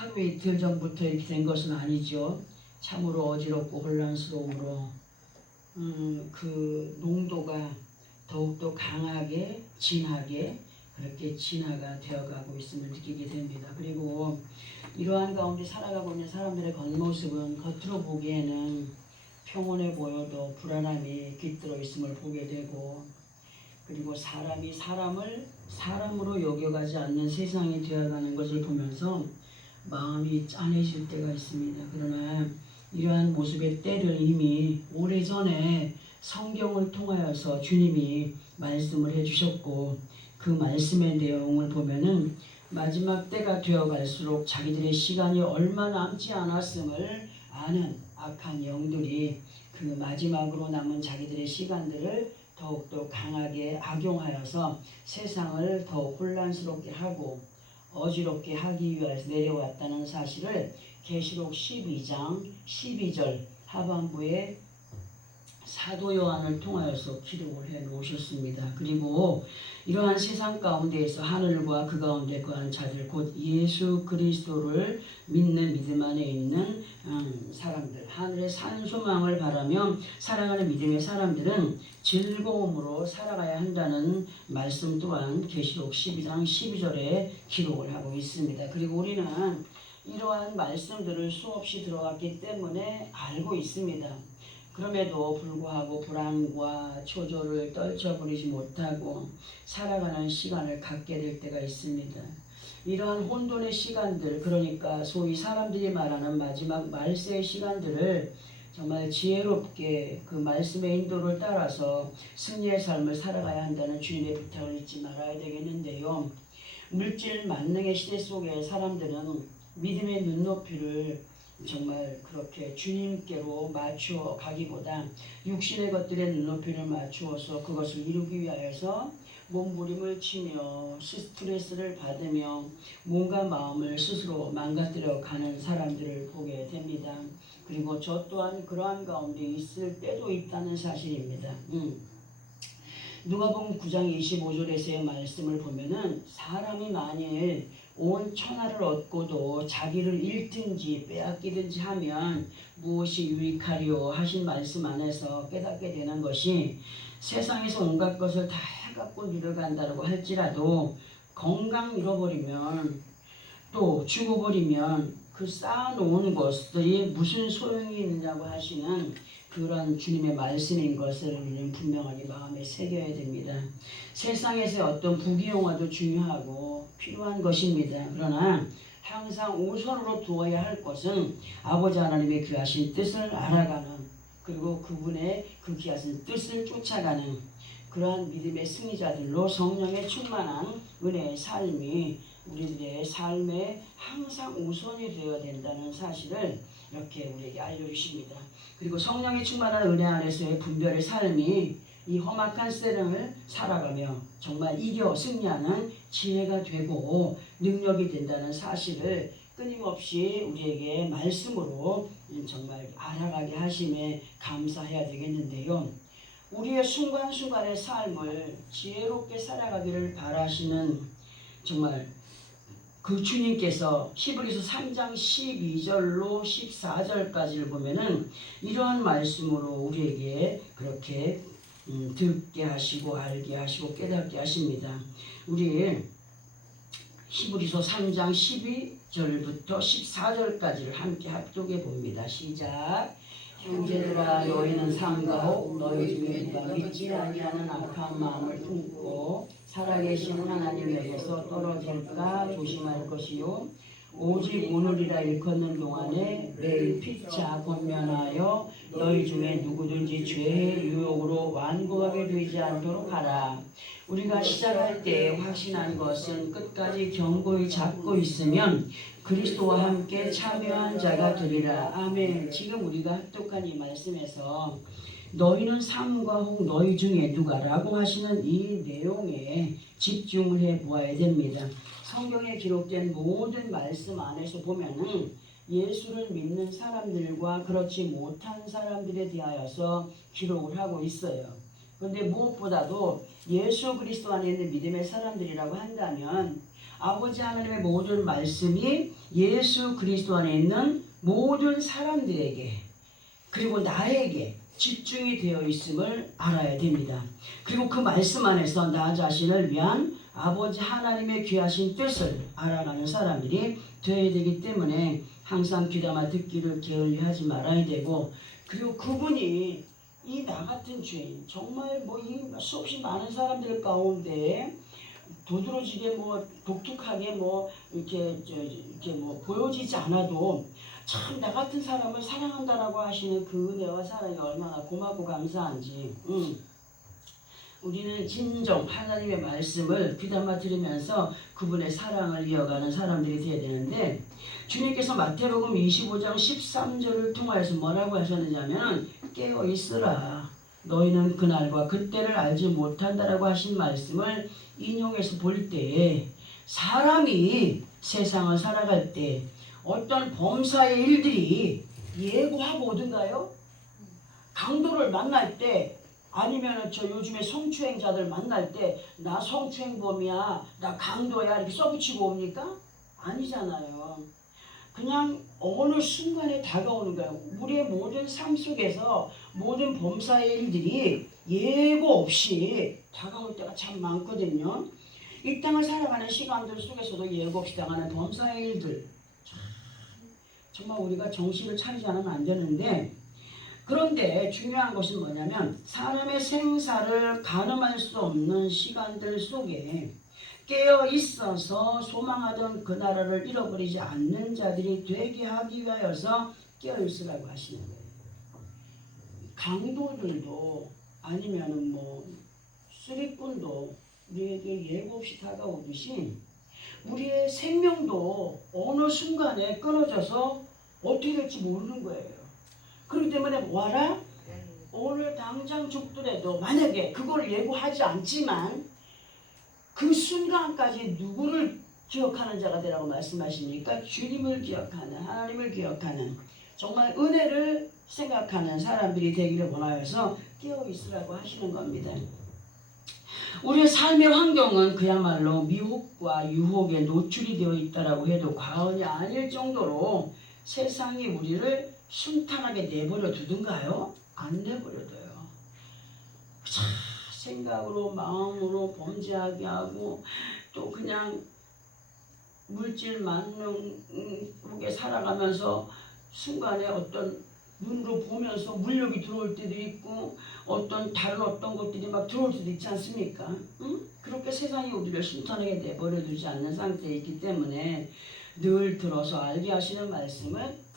하루 이틀 전부터 이렇게 된 것은 아니죠. 참으로 어지럽고 혼란스러움으로 그 농도가 더욱더 강하게 진하게 그렇게 진화가 되어가고 있음을 느끼게 됩니다. 그리고 이러한 가운데 살아가고 있는 사람들의 겉모습은 겉으로 보기에는 평온해 보여도 불안함이 깃들어 있음을 보게 되고, 그리고 사람이 사람을 사람으로 여겨가지 않는 세상이 되어가는 것을 보면서 마음이 짠해질 때가 있습니다. 그러나 이러한 모습의 때를 이미 오래전에 성경을 통하여서 주님이 말씀을 해주셨고, 그 말씀의 내용을 보면은 마지막 때가 되어갈수록 자기들의 시간이 얼마 남지 않았음을 아는 악한 영들이 그 마지막으로 남은 자기들의 시간들을 더욱더 강하게 악용하여서 세상을 더욱 혼란스럽게 하고 어지럽게 하기 위해서 내려왔다는 사실을 계시록 12장 12절 하반부에 사도 요한을 통하여서 기록을 해 놓으셨습니다. 그리고 이러한 세상 가운데에서 하늘과 그 가운데 거한 자들, 곧 예수 그리스도를 믿는 믿음 안에 있는 사람들, 하늘의 산 소망을 바라며 살아가는 믿음의 사람들은 즐거움으로 살아가야 한다는 말씀 또한 계시록 12장 12절에 기록을 하고 있습니다. 그리고 우리는 이러한 말씀들을 수없이 들어왔기 때문에 알고 있습니다. 그럼에도 불구하고 불안과 초조를 떨쳐버리지 못하고 살아가는 시간을 갖게 될 때가 있습니다. 이러한 혼돈의 시간들, 그러니까 소위 사람들이 말하는 마지막 말세의 시간들을 정말 지혜롭게 그 말씀의 인도를 따라서 승리의 삶을 살아가야 한다는 주님의 부탁을 잊지 말아야 되겠는데요. 물질 만능의 시대 속에 사람들은 믿음의 눈높이를 정말 그렇게 주님께로 맞추어 가기보다 육신의 것들의 눈높이를 맞추어서 그것을 이루기 위하여서 몸부림을 치며 스트레스를 받으며 몸과 마음을 스스로 망가뜨려 가는 사람들을 보게 됩니다. 그리고 저 또한 그러한 가운데 있을 때도 있다는 사실입니다. 누가복음 9장 25절에서의 말씀을 보면은 사람이 만일 온 천하를 얻고도 자기를 잃든지 빼앗기든지 하면 무엇이 유익하리요 하신 말씀 안에서 깨닫게 되는 것이, 세상에서 온갖 것을 다 갖고 누려간다고 할지라도 건강 잃어버리면 또 죽어버리면 그 쌓아놓은 것들이 무슨 소용이 있느냐고 하시는 그런 주님의 말씀인 것을 우리는 분명하게 마음에 새겨야 됩니다. 세상에서의 어떤 부귀영화도 중요하고 필요한 것입니다. 그러나 항상 우선으로 두어야 할 것은 아버지 하나님의 귀하신 뜻을 알아가는, 그리고 그분의 그 귀하신 뜻을 쫓아가는 그러한 믿음의 승리자들로 성령의 충만한 은혜의 삶이 우리들의 삶에 항상 우선이 되어야 된다는 사실을 이렇게 우리에게 알려주십니다. 그리고 성령의 충만한 은혜 안에서의 분별의 삶이 이 험악한 세상을 살아가며 정말 이겨 승리하는 지혜가 되고 능력이 된다는 사실을 끊임없이 우리에게 말씀으로 정말 알아가게 하심에 감사해야 되겠는데요. 우리의 순간순간의 삶을 지혜롭게 살아가기를 바라시는 정말 그 주님께서 히브리서 3장 12절로 14절까지를 보면은 이러한 말씀으로 우리에게 그렇게 듣게 하시고 알게 하시고 깨닫게 하십니다. 우리 히브리서 3장 12절부터 14절까지를 함께 합독해 봅니다. 시작. 형제들아, 너희는 삼가오 너희 중에 누가 믿지 아니하는 악한 마음을 품고 살아계신 하나님에게서 떨어질까 조심할 것이요, 오직 오늘이라 일컫는 동안에 매일 피차 권면하여 너희 중에 누구든지 죄의 유혹으로 완고하게 되지 않도록 하라. 우리가 시작할 때 확신한 것은 끝까지 견고히 잡고 있으면 그리스도와 함께 참여한 자가 되리라. 아멘. 지금 우리가 합독한 이 말씀에서 너희는 삼가 혹 너희 중에 누가라고 하시는 이 내용에 집중을 해 보아야 됩니다. 성경에 기록된 모든 말씀 안에서 보면은 예수를 믿는 사람들과 그렇지 못한 사람들에 대하여서 기록을 하고 있어요. 그런데 무엇보다도 예수 그리스도 안에 있는 믿음의 사람들이라고 한다면 아버지 하나님의 모든 말씀이 예수 그리스도 안에 있는 모든 사람들에게 그리고 나에게 집중이 되어 있음을 알아야 됩니다. 그리고 그 말씀 안에서 나 자신을 위한 아버지 하나님의 귀하신 뜻을 알아가는 사람들이 되어야 되기 때문에 항상 귀담아 듣기를 게을리하지 말아야 되고, 그리고 그분이 이 나 같은 죄인 정말 이 수없이 많은 사람들 가운데 도드라지게 독특하게 이렇게 보여지지 않아도 참 나 같은 사람을 사랑한다라고 하시는 그 은혜와 사랑이 얼마나 고맙고 감사한지. 우리는 진정 하나님의 말씀을 귀담아 들으면서 그분의 사랑을 이어가는 사람들이 되어야 되는데, 주님께서 마태복음 25장 13절을 통하여서 뭐라고 하셨느냐면 깨어 있으라 너희는 그날과 그때를 알지 못한다라고 하신 말씀을 인용해서 볼 때에, 사람이 세상을 살아갈 때 어떤 범사의 일들이 예고하고 오든가요? 강도를 만날 때, 아니면 저 요즘에 성추행자들 만날 때 나 성추행범이야, 나 강도야 이렇게 써붙이고 옵니까? 아니잖아요. 그냥 어느 순간에 다가오는 거예요. 우리의 모든 삶 속에서 모든 범사의 일들이 예고 없이 다가올 때가 참 많거든요. 이 땅을 살아가는 시간들 속에서도 예고 없이 당하는 범사의 일들, 정말 우리가 정신을 차리지 않으면 안 되는데, 그런데 중요한 것은 뭐냐면 사람의 생사를 가늠할 수 없는 시간들 속에 깨어 있어서 소망하던 그 나라를 잃어버리지 않는 자들이 되게 하기 위하여서 깨어 있으라고 하시는 거예요. 강도들도 아니면은 쓰리꾼도 우리에게 예고 없이 다가오듯이 우리의 생명도 어느 순간에 끊어져서 어떻게 될지 모르는 거예요. 그렇기 때문에 와라 오늘 당장 죽더라도 만약에 그걸 예고하지 않지만 그 순간까지 누구를 기억하는 자가 되라고 말씀하십니까? 주님을 기억하는, 하나님을 기억하는, 정말 은혜를 생각하는 사람들이 되기를 원하여서 깨어 있으라고 하시는 겁니다. 우리의 삶의 환경은 그야말로 미혹과 유혹에 노출이 되어 있다라고 해도 과언이 아닐 정도로 세상이 우리를 순탄하게 내버려 두든가요? 안 내버려둬요. 생각으로 마음으로 범죄하게 하고, 또 그냥 물질 만능하게 살아가면서 순간에 어떤 눈으로 보면서 물욕이 들어올 때도 있고 어떤 다른 어떤 것들이 막 들어올 때도 있지 않습니까? 응? 그렇게 세상이 우리를 순탄하게 내버려두지 않는 상태에 있기 때문에 늘 들어서 알게 하시는 말씀은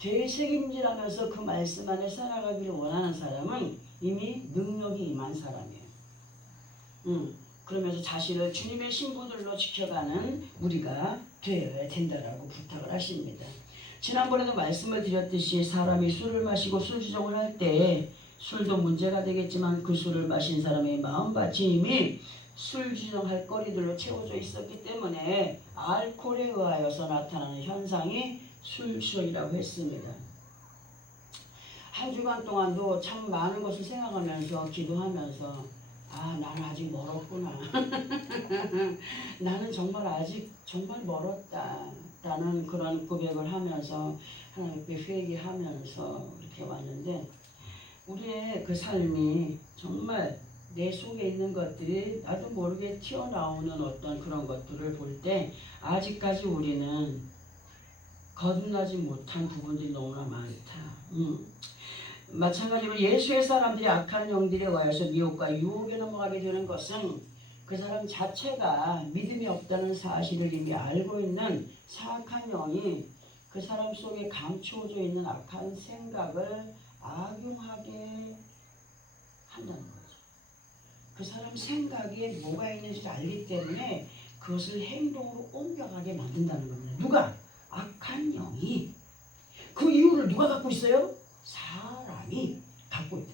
되새김질하면서 그 말씀 안에 살아가기를 원하는 사람은 이미 능력이 임한 사람이에요. 그러면서 자신을 주님의 신부들로 지켜가는 우리가 되어야 된다라고 부탁을 하십니다. 지난번에도 말씀을 드렸듯이 사람이 술을 마시고 술주정을 할 때 술도 문제가 되겠지만 그 술을 마신 사람의 마음밭이 이미 술주정할 거리들로 채워져 있었기 때문에 알코올에 의하여서 나타나는 현상이 술주정이라고 했습니다. 한 주간 동안도 참 많은 것을 생각하면서 기도하면서 나는 아직 멀었구나. 나는 정말 아직 정말 멀었다. 라는 그런 고백을 하면서 하나님께 회개하면서 이렇게 왔는데, 우리의 그 삶이 정말 내 속에 있는 것들이 나도 모르게 튀어나오는 어떤 그런 것들을 볼 때 아직까지 우리는 거듭나지 못한 부분들이 너무나 많다. 마찬가지로 예수의 사람들이 악한 영들에 의하여서 미혹과 유혹에 넘어가게 되는 것은 그 사람 자체가 믿음이 없다는 사실을 이미 알고 있는 사악한 영이 그 사람 속에 감추어져 있는 악한 생각을 악용하게 한다는 거죠. 그 사람 생각에 뭐가 있는지 알기 때문에 그것을 행동으로 옮겨가게 만든다는 겁니다. 누가? 악한 영이. 그 이유를 누가 갖고 있어요? 사람이 갖고 있다.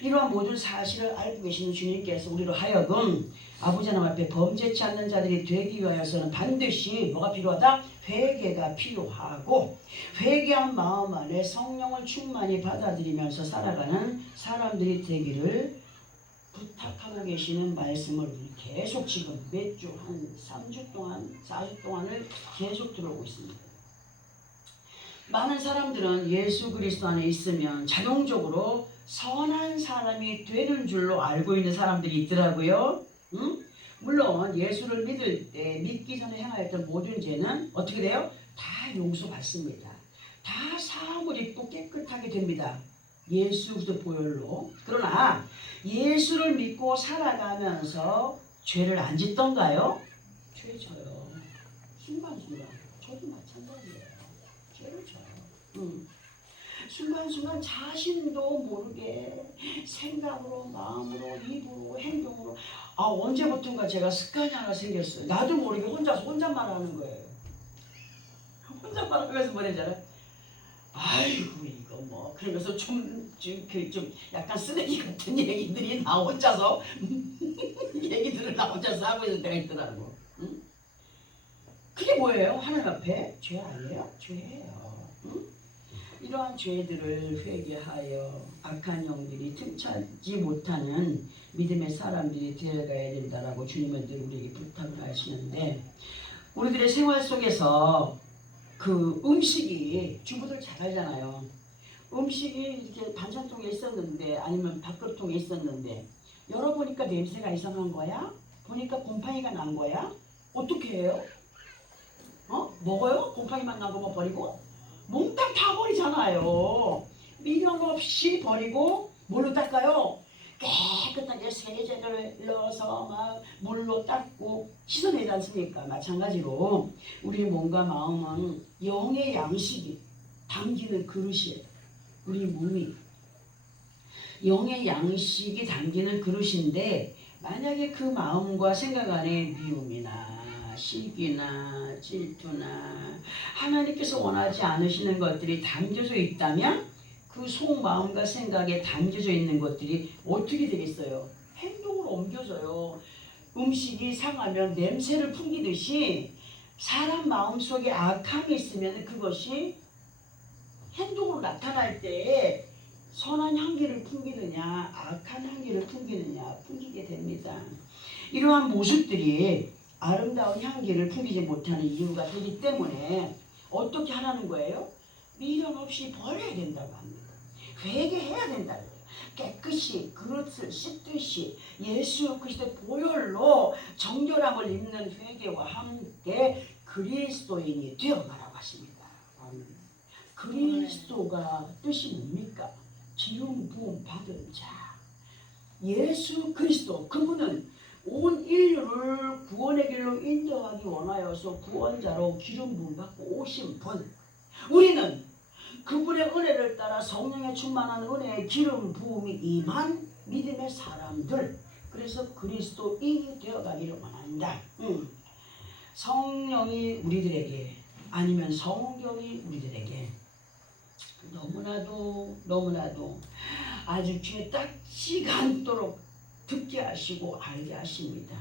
이러한 모든 사실을 알고 계시는 주님께서 우리로 하여금 아버지 하나님 앞에 범죄치 않는 자들이 되기 위하여서는 반드시 뭐가 필요하다? 회개가 필요하고, 회개한 마음 안에 성령을 충만히 받아들이면서 살아가는 사람들이 되기를 부탁하고 계시는 말씀을 계속 지금 몇 주, 한 3주 동안, 4주 동안을 계속 들어오고 있습니다. 많은 사람들은 예수 그리스도 안에 있으면 자동적으로 선한 사람이 되는 줄로 알고 있는 사람들이 있더라고요. 응? 물론 예수를 믿을 때 믿기 전에 행하였던 모든 죄는 어떻게 돼요? 다 용서받습니다. 다 사함을 입고 깨끗하게 됩니다. 예수 그리스도 보혈로. 그러나 예수를 믿고 살아가면서 죄를 안 짓던가요? 죄 져요. 순간순간. 저도 마찬가지예요. 죄를 져요. 순간순간 자신도 모르게 생각으로, 마음으로, 입으로, 행동으로 언제부턴가 제가 습관이 하나 생겼어요. 나도 모르게 혼자만 하는 거예요. 혼자만 하면서 뭐래잖아요. 아이고 이거 뭐 그러면서 좀 약간 쓰레기 같은 얘기들이 나 혼자서 얘기들을 나 혼자서 하고 있을 때가 있더라고. 응? 그게 뭐예요? 하나님 앞에 죄 아니에요? 죄예요. 응? 이러한 죄들을 회개하여 악한 영들이 틈차지 못하는 믿음의 사람들이 되어가야 된다라고 주님은 늘 우리에게 부탁을 하시는데, 우리들의 생활 속에서 그 음식이 주부들 잘 알잖아요. 음식이 이렇게 반찬통에 있었는데 아니면 밥그릇통에 있었는데 열어보니까 냄새가 이상한 거야? 보니까 곰팡이가 난 거야? 어떻게 해요? 먹어요? 곰팡이만 난 거만 버리고? 몽땅 다 버리잖아요. 미련 없이 버리고 뭘로 닦아요? 깨끗하게 세제를 넣어서 막 물로 닦고 씻어내지 않습니까? 마찬가지로 우리 몸과 마음은 영의 양식이 담기는 그릇이에요. 우리 몸이 영의 양식이 담기는 그릇인데, 만약에 그 마음과 생각 안에 미움이나 시기나 질투나 하나님께서 원하지 않으시는 것들이 담겨져 있다면 그 속마음과 생각에 담겨져 있는 것들이 어떻게 되겠어요? 행동으로 옮겨져요. 음식이 상하면 냄새를 풍기듯이 사람 마음속에 악함이 있으면 그것이 행동으로 나타날 때에 선한 향기를 풍기느냐 악한 향기를 풍기게 됩니다. 이러한 모습들이 아름다운 향기를 풍기지 못하는 이유가 되기 때문에 어떻게 하라는 거예요? 미련 없이 버려야 된다고 합니다. 회개해야 된다고 해요. 깨끗이 그릇을 씻듯이 예수 그리스도의 보혈로 정결함을 입는 회개와 함께 그리스도인이 되어가라고 하십니다. 그리스도가 뜻이 뭡니까? 기름 부음 받은 자. 예수 그리스도, 그분은 온 인류를 구원의 길로 인도하기 원하여서 구원자로 기름 부음 받고 오신 분. 우리는 그분의 은혜를 따라 성령에 충만한 은혜의 기름 부음이 임한 믿음의 사람들, 그래서 그리스도인이 되어가기를 원한다. 성령이 우리들에게, 아니면 성경이 우리들에게 너무나도 아주 귀에 딱지가 않도록 듣게 하시고 알게 하십니다.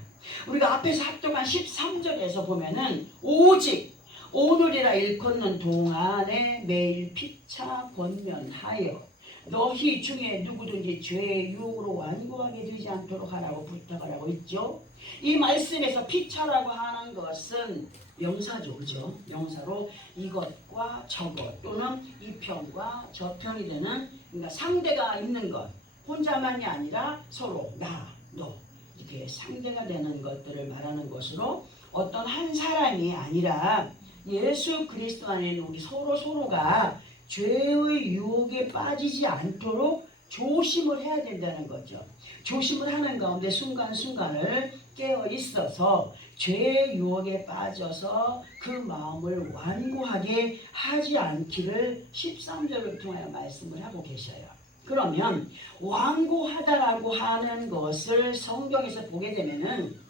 우리가 앞에서 합동한 13절에서 보면은 오직 오늘이라 일컫는 동안에 매일 피차 권면하여 너희 중에 누구든지 죄의 유혹으로 완고하게 되지 않도록 하라고 부탁을 하고 있죠. 이 말씀에서 피차라고 하는 것은 명사죠, 그죠? 명사로 이것과 저것 또는 이 편과 저 편이 되는, 그러니까 상대가 있는 것, 혼자만이 아니라 서로 나, 너 이렇게 상대가 되는 것들을 말하는 것으로, 어떤 한 사람이 아니라 예수 그리스도 안에 있는 우리 서로가 죄의 유혹에 빠지지 않도록 조심을 해야 된다는 거죠. 조심을 하는 가운데 순간순간을 깨어 있어서 죄의 유혹에 빠져서 그 마음을 완고하게 하지 않기를 13절을 통하여 말씀을 하고 계셔요. 그러면 완고하다라고 하는 것을 성경에서 보게 되면은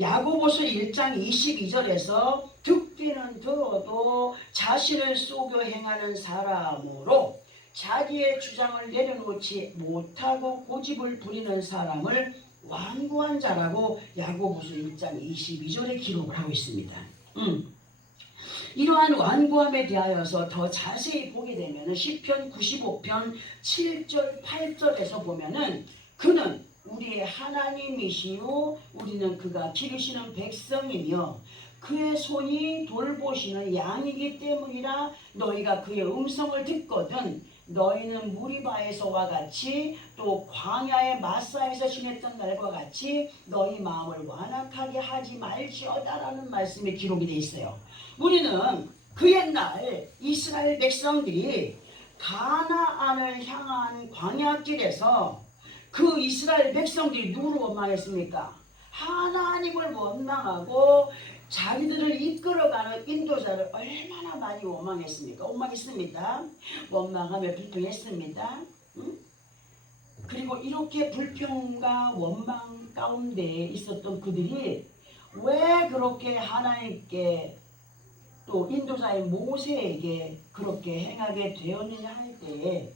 야고보서 1장 22절에서 듣기는 들어도 자신을 속여 행하는 사람으로 자기의 주장을 내려놓지 못하고 고집을 부리는 사람을 완고한 자라고 야고보서 1장 22절에 기록을 하고 있습니다. 이러한 완고함에 대하여서 더 자세히 보게 되면 시편 95편 7절 8절에서 보면은 그는 우리의 하나님이시요 우리는 그가 기르시는 백성이며 그의 손이 돌보시는 양이기 때문이라 너희가 그의 음성을 듣거든 너희는 무리바에서와 같이 또 광야의 마사에서 지냈던 날과 같이 너희 마음을 완악하게 하지 말지어다라는 말씀이 기록이 되어 있어요. 우리는 그 옛날 이스라엘 백성들이 가나안을 향한 광야길에서 그 이스라엘 백성들이 누구를 원망했습니까? 하나님을 원망하고 자기들을 이끌어가는 인도자를 얼마나 많이 원망했습니까? 원망했습니다. 원망하며 불평했습니다. 응? 그리고 이렇게 불평과 원망 가운데 있었던 그들이 왜 그렇게 하나님께 또 인도자인 모세에게 그렇게 행하게 되었느냐 할 때에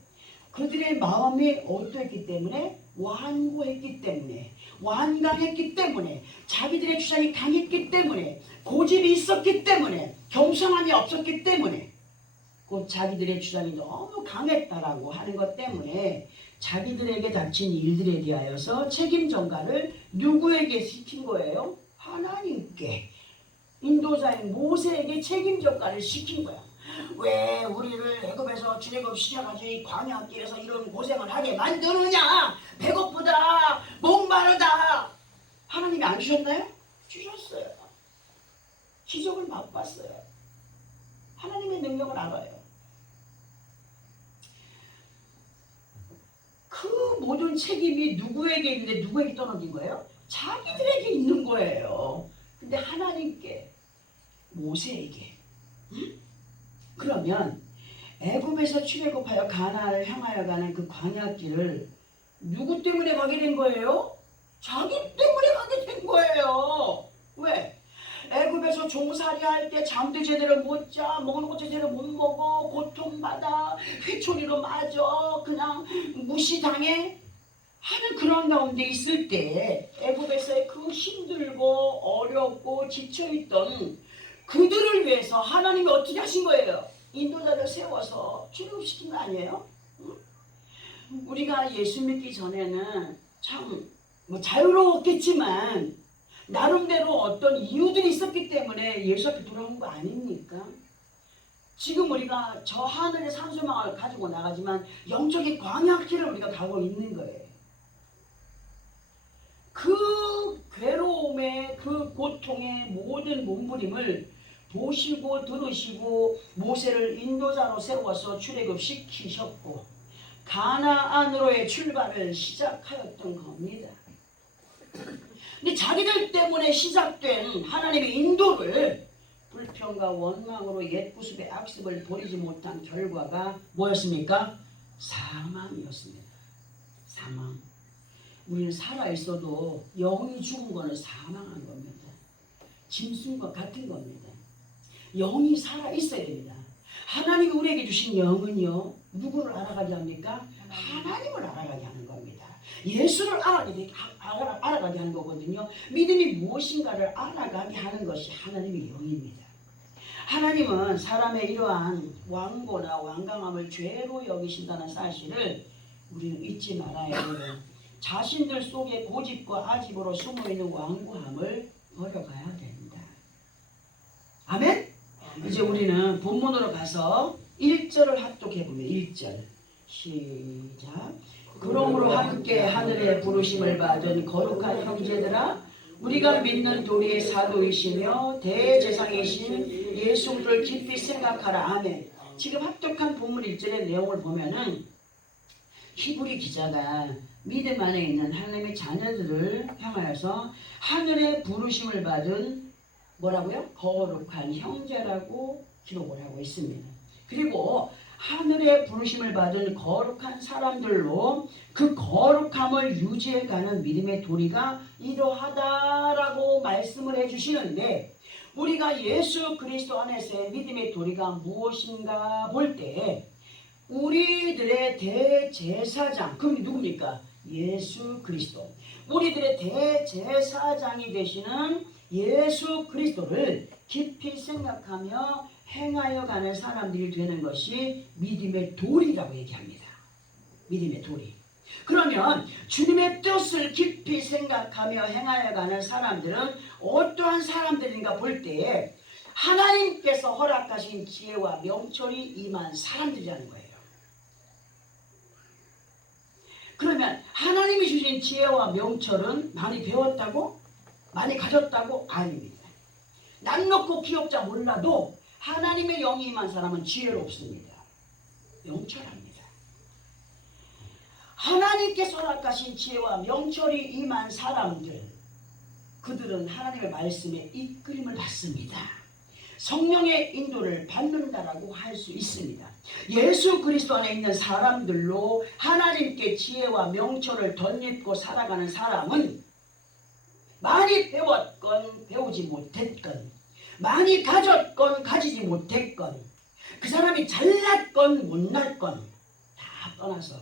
그들의 마음이 어떠했기 때문에 완고했기 때문에 완강했기 때문에 자기들의 주장이 강했기 때문에 고집이 있었기 때문에 겸손함이 없었기 때문에 곧 자기들의 주장이 너무 강했다라고 하는 것 때문에 자기들에게 닥친 일들에 대하여서 책임 전가를 누구에게 시킨 거예요? 하나님께 인도자인 모세에게 책임 전가를 시킨 거야. 왜 우리를 애굽에서 출애굽 시켜가지고 이 광야길에서 이런 고생을 하게 만드느냐? 배고프다, 목마르다. 하나님이 안 주셨나요? 주셨어요. 기적을 맛봤어요. 하나님의 능력을 알아요. 그 모든 책임이 누구에게 있는데 누구에게 떠넘긴 거예요? 자기들에게 있는 거예요. 근데 하나님께, 모세에게. 그러면 애굽에서 출애굽하여 가나안을 향하여 가는 그 광야길을 누구 때문에 가게 된 거예요? 자기 때문에 가게 된 거예요. 왜? 애굽에서 종살이 할 때 잠도 제대로 못 자, 먹는 것 제대로 못 먹어, 고통받아, 회초리로 맞아, 그냥 무시당해 하는 그런 가운데 있을 때 애굽에서의 그 힘들고 어렵고 지쳐있던 그들을 위해서 하나님이 어떻게 하신 거예요? 인도자를 세워서 출애굽시킨 거 아니에요? 응? 우리가 예수 믿기 전에는 참 자유로웠겠지만 나름대로 어떤 이유들이 있었기 때문에 예수 앞에 돌아온 거 아닙니까? 지금 우리가 저 하늘의 산소망을 가지고 나가지만 영적인 광야길을 우리가 가고 있는 거예요. 그 괴로움의 그 고통의 모든 몸부림을 보시고 들으시고 모세를 인도자로 세워서 출애굽시키셨고 가나안으로의 출발을 시작하였던 겁니다. 근데 자기들 때문에 시작된 하나님의 인도를 불평과 원망으로 옛구습의 악습을 버리지 못한 결과가 뭐였습니까? 사망이었습니다. 사망. 우리는 살아있어도 영이 죽은 거는 사망한 겁니다. 짐승과 같은 겁니다. 영이 살아있어야 됩니다. 하나님이 우리에게 주신 영은요, 누구를 알아가게 합니까? 하나님을 알아가게 하는 겁니다. 예수를 알아가게 하는 거거든요. 믿음이 무엇인가를 알아가게 하는 것이 하나님의 영입니다. 하나님은 사람의 이러한 완고나 완강함을 죄로 여기신다는 사실을 우리는 잊지 말아야 해요. 자신들 속에 고집과 아집으로 숨어있는 완고함을 버려가야 됩니다. 아멘? 이제 우리는 본문으로 가서 1절을 합독해보면 1절 시작. 그러므로 함께 하늘의 부르심을 받은 거룩한 형제들아 우리가 믿는 도리의 사도이시며 대제사장이신 예수를 깊이 생각하라. 아멘. 지금 합독한 본문 1절의 내용을 보면은 히브리 기자가 믿음 안에 있는 하나님의 자녀들을 향하여서 하늘의 부르심을 받은 뭐라고요? 거룩한 형제라고 기록을 하고 있습니다. 그리고 하늘의 부르심을 받은 거룩한 사람들로 그 거룩함을 유지해가는 믿음의 도리가 이러하다라고 말씀을 해주시는데 우리가 예수 그리스도 안에서의 믿음의 도리가 무엇인가 볼 때 우리들의 대제사장, 그럼 누굽니까? 예수 그리스도. 우리들의 대제사장이 되시는 예수 그리스도를 깊이 생각하며 행하여 가는 사람들이 되는 것이 믿음의 도리라고 얘기합니다. 믿음의 도리. 그러면 주님의 뜻을 깊이 생각하며 행하여가는 사람들은 어떠한 사람들인가 볼 때에 하나님께서 허락하신 지혜와 명철이 임한 사람들이라는 거예요. 그러면 하나님이 주신 지혜와 명철은 많이 배웠다고? 많이 가졌다고? 아닙니다. 낯놓고 귀엽자 몰라도 하나님의 영이 임한 사람은 지혜롭습니다. 명철합니다. 하나님께서 허락하신 지혜와 명철이 임한 사람들, 그들은 하나님의 말씀에 이끌림을 받습니다. 성령의 인도를 받는다라고 할 수 있습니다. 예수 그리스도 안에 있는 사람들로 하나님께 지혜와 명철을 덧입고 살아가는 사람은 많이 배웠건 배우지 못했건, 많이 가졌건 가지지 못했건, 그 사람이 잘났건 못났건 다 떠나서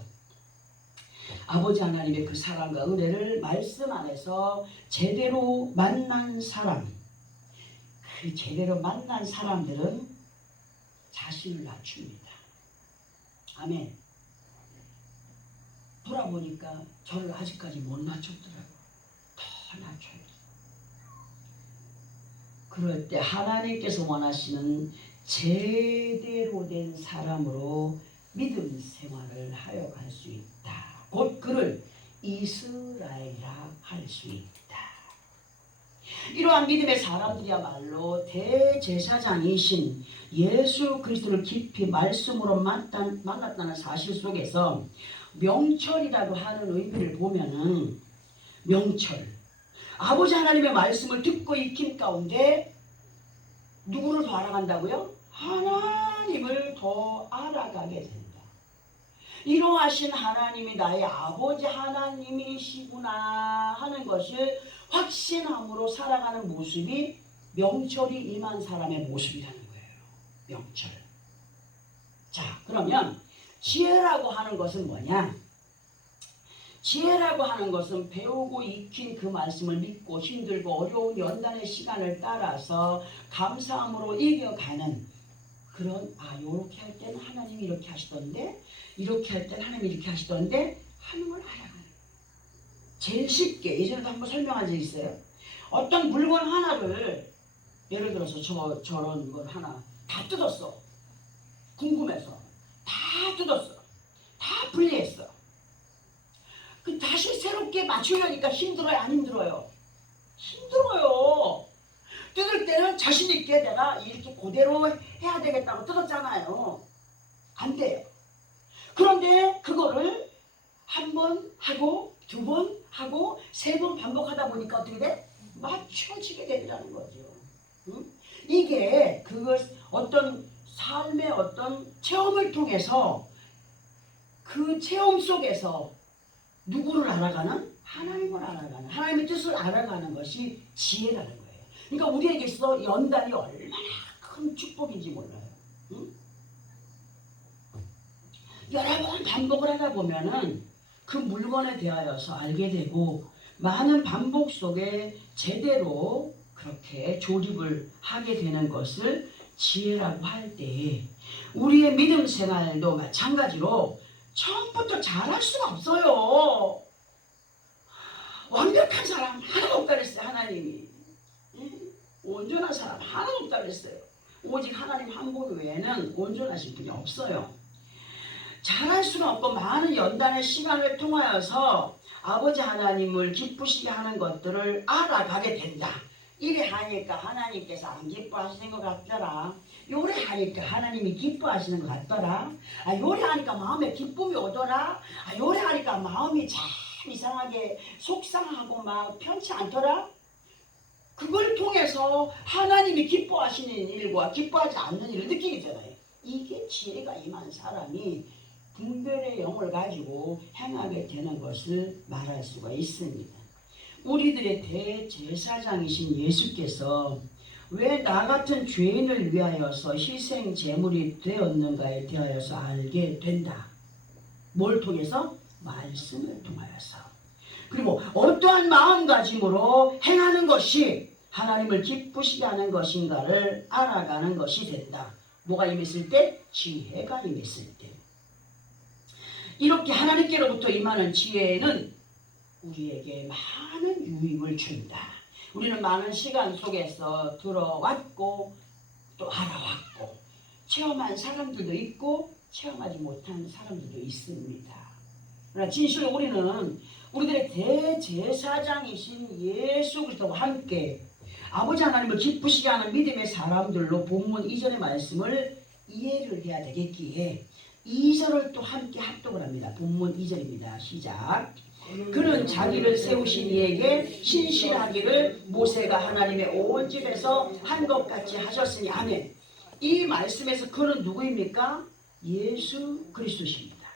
아버지 하나님의 그 사랑과 은혜를 말씀 안에서 제대로 만난 사람, 그 제대로 만난 사람들은 자신을 낮춥니다. 아멘. 돌아보니까 저를 아직까지 못 낮췄더라고요. 더 낮춰요. 그럴 때 하나님께서 원하시는 제대로 된 사람으로 믿음 생활을 하여 갈 수 있다. 곧 그를 이스라엘이라 할 수 있다. 이러한 믿음의 사람들이야말로 대제사장이신 예수 그리스도를 깊이 말씀으로 만났다는 사실 속에서 명철이라고 하는 의미를 보면은, 명철, 아버지 하나님의 말씀을 듣고 익힌 가운데 누구를 더 알아간다고요? 하나님을 더 알아가게 된다. 이러하신 하나님이 나의 아버지 하나님이시구나 하는 것을 확신함으로 살아가는 모습이 명철이 임한 사람의 모습이라는 거예요. 명철. 자, 그러면 지혜라고 하는 것은 뭐냐? 지혜라고 하는 것은 배우고 익힌 그 말씀을 믿고 힘들고 어려운 연단의 시간을 따라서 감사함으로 이겨가는 그런, 요렇게 할 때는 하나님이 이렇게 하시던데, 이렇게 할 때는 하나님이 이렇게 하시던데 하는 걸 알아가는. 제일 쉽게 예전에도 한번 설명한 적이 있어요. 어떤 물건 하나를 예를 들어서 저런 걸 하나 다 뜯었어. 궁금해서 다 뜯었어. 다 분리했어. 그 다시 새롭게 맞추려니까 힘들어요, 안 힘들어요? 힘들어요. 뜯을 때는 자신 있게 내가 이렇게 그대로 해야 되겠다고 뜯었잖아요. 안 돼요. 그런데 그거를 한 번 하고 두 번 하고 세 번 반복하다 보니까 어떻게 돼? 맞춰지게 되리라는 거죠. 응? 이게 어떤 삶의 어떤 체험을 통해서 그 체험 속에서 누구를 알아가는? 하나님을 알아가는, 하나님의 뜻을 알아가는 것이 지혜라는 거예요. 그러니까 우리에게 있어 연단이 얼마나 큰 축복인지 몰라요. 응? 여러 번 반복을 하다 보면은 그 물건에 대하여서 알게 되고, 많은 반복 속에 제대로 그렇게 조립을 하게 되는 것을 지혜라고 할 때, 우리의 믿음 생활도 마찬가지로 처음부터 잘할 수가 없어요. 완벽한 사람 하나도 없다 그랬어요. 하나님이. 온전한 사람 하나도 없다 그랬어요. 오직 하나님 한 분 외에는 온전하신 분이 없어요. 잘할 수는 없고 많은 연단의 시간을 통하여서 아버지 하나님을 기쁘시게 하는 것들을 알아가게 된다. 이래 하니까 하나님께서 안 기뻐하시는 것 같더라. 요래 하니까 하나님이 기뻐하시는 것 같더라. 요래 하니까 마음에 기쁨이 오더라. 요래 하니까 마음이 참 이상하게 속상하고 막 편치 않더라. 그걸 통해서 하나님이 기뻐하시는 일과 기뻐하지 않는 일을 느끼게 되잖아요. 이게 지혜가 임한 사람이 분별의 영을 가지고 행하게 되는 것을 말할 수가 있습니다. 우리들의 대제사장이신 예수께서 왜 나 같은 죄인을 위하여서 희생 제물이 되었는가에 대하여서 알게 된다. 뭘 통해서? 말씀을 통하여서. 그리고 어떠한 마음가짐으로 행하는 것이 하나님을 기쁘시게 하는 것인가를 알아가는 것이 된다. 뭐가 임했을 때? 지혜가 임했을 때. 이렇게 하나님께로부터 임하는 지혜는 우리에게 많은 유익을 준다. 우리는 많은 시간 속에서 들어왔고 또 알아왔고 체험한 사람들도 있고 체험하지 못한 사람들도 있습니다. 그러나 진실로 우리는 우리들의 대제사장이신 예수 그리스도와 함께 아버지 하나님을 기쁘시게 하는 믿음의 사람들로 본문 이전의 말씀을 이해를 해야 되겠기에 2절을 또 함께 합독을 합니다. 본문 2절입니다. 시작. 그는 자기를 세우신 이에게 신실하기를 모세가 하나님의 온 집에서 한 것 같이 하셨으니 아멘. 이 말씀에서 그는 누구입니까? 예수 그리스도십니다.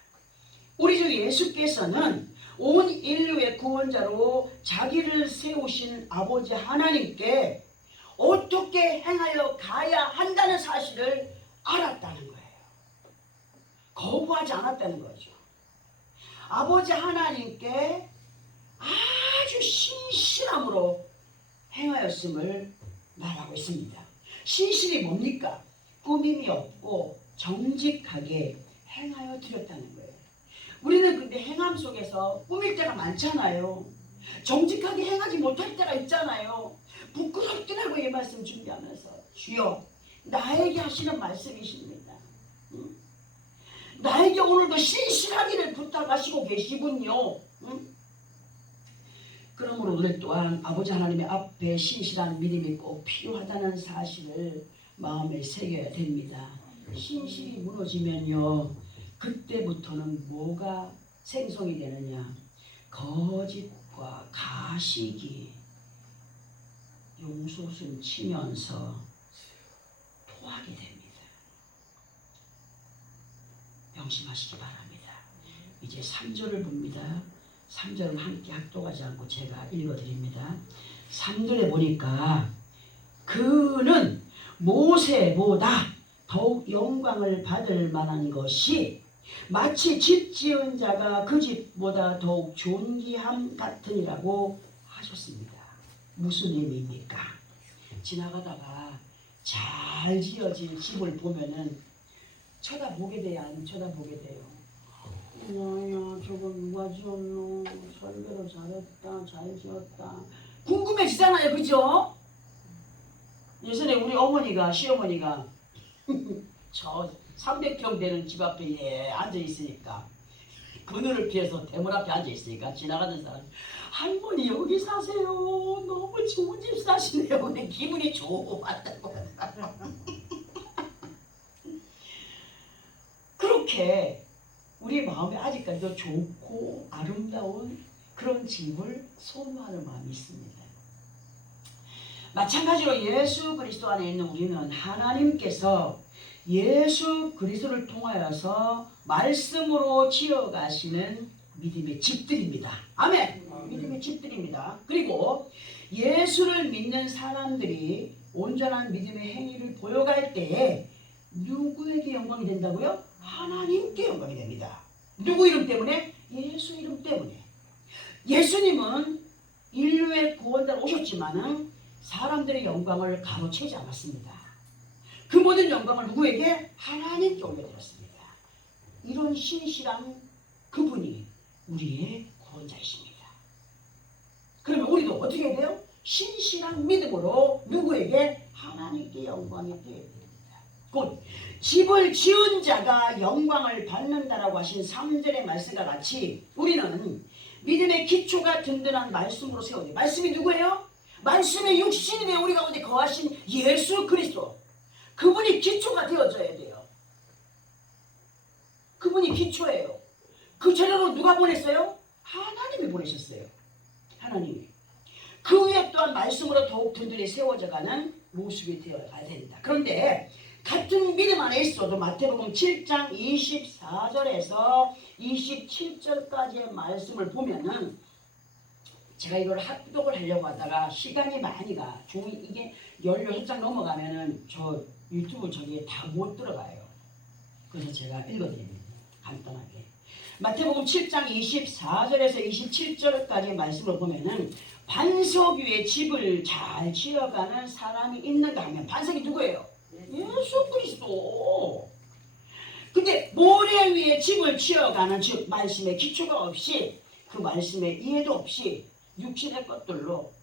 우리 주 예수께서는 온 인류의 구원자로 자기를 세우신 아버지 하나님께 어떻게 행하여 가야 한다는 사실을 알았다는 거예요. 거부하지 않았다는 거죠. 아버지 하나님께 아주 신실함으로 행하였음을 말하고 있습니다. 신실이 뭡니까? 꾸밈이 없고 정직하게 행하여 드렸다는 거예요. 우리는 근데 행함 속에서 꾸밀 때가 많잖아요. 정직하게 행하지 못할 때가 있잖아요. 부끄럽더라고 이 말씀 준비하면서. 주여 나에게 하시는 말씀이십니다. 응? 나에게 오늘도 신실하기를 부탁하시고 계시군요. 응? 그러므로 오늘 또한 아버지 하나님의 앞에 신실한 믿음이 꼭 필요하다는 사실을 마음에 새겨야 됩니다. 신실이 무너지면요, 그때부터는 뭐가 생성이 되느냐? 거짓과 가식이 용솟음 치면서 토하게 됩니다. 명심하시기 바랍니다. 이제 3절을 봅니다. 3절은 함께 합독하지 않고 제가 읽어드립니다. 3절에 보니까 그는 모세보다 더욱 영광을 받을 만한 것이 마치 집 지은 자가 그 집보다 더욱 존귀함 같으니라고 하셨습니다. 무슨 의미입니까? 지나가다가 잘 지어진 집을 보면은 쳐다보게 돼요? 안 쳐다보게 돼요? 야야 저거 누가 지었노? 설계도 잘했다, 잘 지었다. 궁금해지잖아요, 그죠? 예전에 우리 어머니가, 시어머니가 저 300평 되는 집 앞에 앉아 있으니까, 그늘을 피해서 대문 앞에 앉아 있으니까 지나가는 사람, 할머니 여기 사세요. 너무 좋은 집 사시네요. 내 기분이 좋았다고. 그렇게 우리 마음에 아직까지도 좋고 아름다운 그런 집을 소유하는 마음이 있습니다. 마찬가지로 예수 그리스도 안에 있는 우리는 하나님께서 예수 그리스도를 통하여서 말씀으로 지어가시는 믿음의 집들입니다. 아멘. 믿음의 집들입니다. 그리고 예수를 믿는 사람들이 온전한 믿음의 행위를 보여갈 때에 누구에게 영광이 된다고요? 하나님께 영광이 됩니다. 누구 이름 때문에? 예수 이름 때문에. 예수님은 인류의 구원자로 오셨지만은 사람들의 영광을 가로채지 않았습니다. 그 모든 영광을 누구에게? 하나님께 올려드렸습니다. 이런 신실한 그분이 우리의 구원자이십니다. 그러면 우리도 어떻게 해야 돼요? 신실한 믿음으로 누구에게? 하나님께 영광이 되어야 됩니다. 곧 집을 지은 자가 영광을 받는다라고 하신 3절의 말씀과 같이 우리는 믿음의 기초가 든든한 말씀으로 세워야 돼요. 말씀이 누구예요? 말씀의 육신이 되어 우리 가운데 거하신 예수 그리스도. 그분이 기초가 되어져야 돼요. 그분이 기초예요. 그 자료로 누가 보냈어요? 하나님이 보내셨어요. 하나님이. 그 위에 또한 말씀으로 더욱 든든히 세워져가는 모습이 되어가야 된다. 그런데 같은 믿음 안에 있어도 마태복음 7장 24절에서 27절까지의 말씀을 보면은, 제가 이걸 합독을 하려고 하다가 시간이 많이 가. 종이 이게 16장 넘어가면은 저 유튜브 저기에 다 못 들어가요. 그래서 제가 읽어드립니다. 간단하게. 마태복음 7장 24절에서 27절까지의 말씀을 보면은 반석 위에 집을 잘 지어가는 사람이 있는가 하면 반석이 누구예요? 예수 그리스도. 근데 모래 모래 위에 집을 지어가는 즉 말씀의 기초가 없이 그 말씀의 이해도 없이 육신의 것들로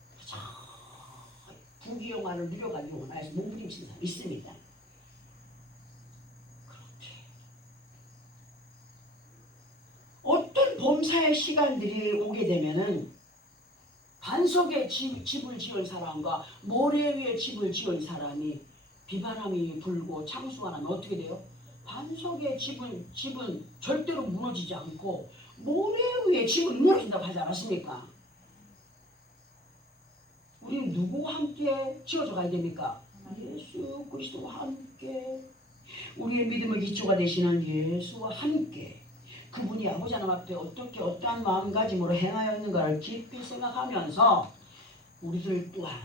부귀영화를 누려가지고 나에서 몸부림치는 사람이 있습니다. 그렇게 어떤 범사의 시간들이 오게 되면은 반석에 집을 지은 사람과 모래 위에 집을 지은 사람이 비바람이 불고 창수가 나면 어떻게 돼요? 반석에 집은 절대로 무너지지 않고 모래 위에 집은 무너진다고 하지 않았습니까? 우리는 누구와 함께 지어져 가야 됩니까? 예수 그리스도와 함께, 우리의 믿음의 기초가 되시는 예수와 함께 그분이 아버지 하나님 앞에 어떻게 어떠한 마음가짐으로 행하였는가를 깊이 생각하면서 우리들 또한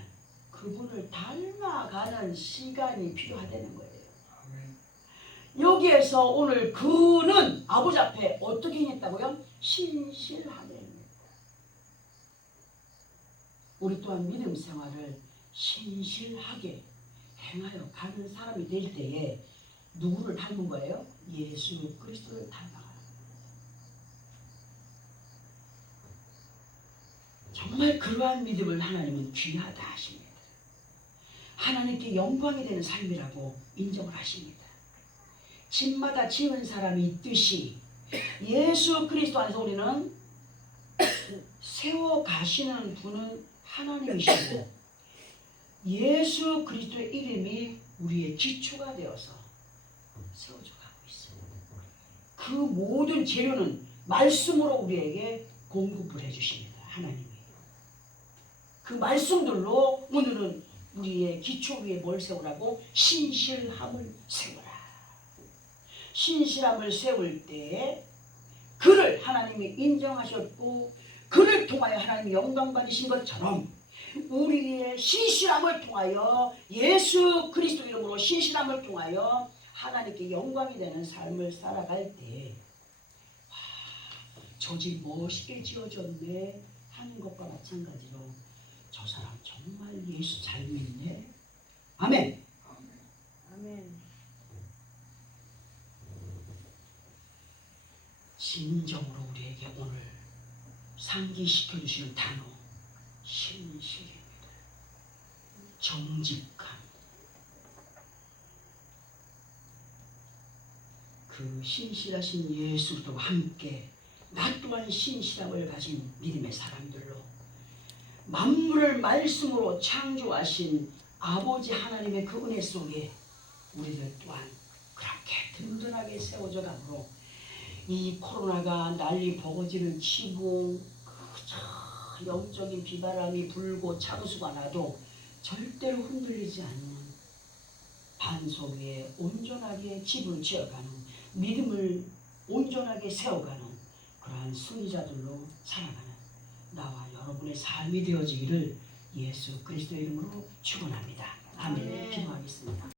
그분을 닮아가는 시간이 필요하다는 거예요. 여기에서 오늘 그는 아버지 앞에 어떻게 행했다고요? 신실하게. 우리 또한 믿음 생활을 신실하게 행하여 가는 사람이 될 때에 누구를 닮은 거예요? 예수 그리스도를 닮아가는 거예요. 정말 그러한 믿음을 하나님은 귀하다 하십니다. 하나님께 영광이 되는 삶이라고 인정을 하십니다. 집마다 지은 사람이 있듯이 예수 그리스도 안에서 우리는 세워 가시는 분은 하나님이시고 예수 그리스도의 이름이 우리의 기초가 되어서 세워져 가고 있습니다. 그 모든 재료는 말씀으로 우리에게 공급을 해주십니다. 하나님이. 그 말씀들로 오늘은 우리의 기초 위에 뭘 세우라고? 신실함을 세우라. 신실함을 세울 때 그를 하나님이 인정하셨고 그를 통하여 하나님이 영광 받으신 것처럼 우리의 신실함을 통하여 예수 그리스도 이름으로 신실함을 통하여 하나님께 영광이 되는 삶을 살아갈 때 저 집 멋있게 지어졌네 하는 것과 마찬가지로 저 사람 정말 예수 잘 믿네. 아멘. 아멘. 진정으로 우리에게 오늘 상기시켜 주시는 단어 신실입니다. 정직함. 그 신실하신 예수와 함께 나 또한 신실함을 가진 믿음의 사람들로 만물을 말씀으로 창조하신 아버지 하나님의 그 은혜 속에 우리들 또한 그렇게 든든하게 세워져 가므로 이 코로나가 난리 버거지를 치고 영적인 비바람이 불고 창수가 나도 절대로 흔들리지 않는 반석 위에 온전하게 집을 지어가는 믿음을 온전하게 세워가는 그러한 승리자들로 살아가는 나와 여러분의 삶이 되어지기를 예수 그리스도의 이름으로 축원합니다. 아멘. 기도하겠습니다.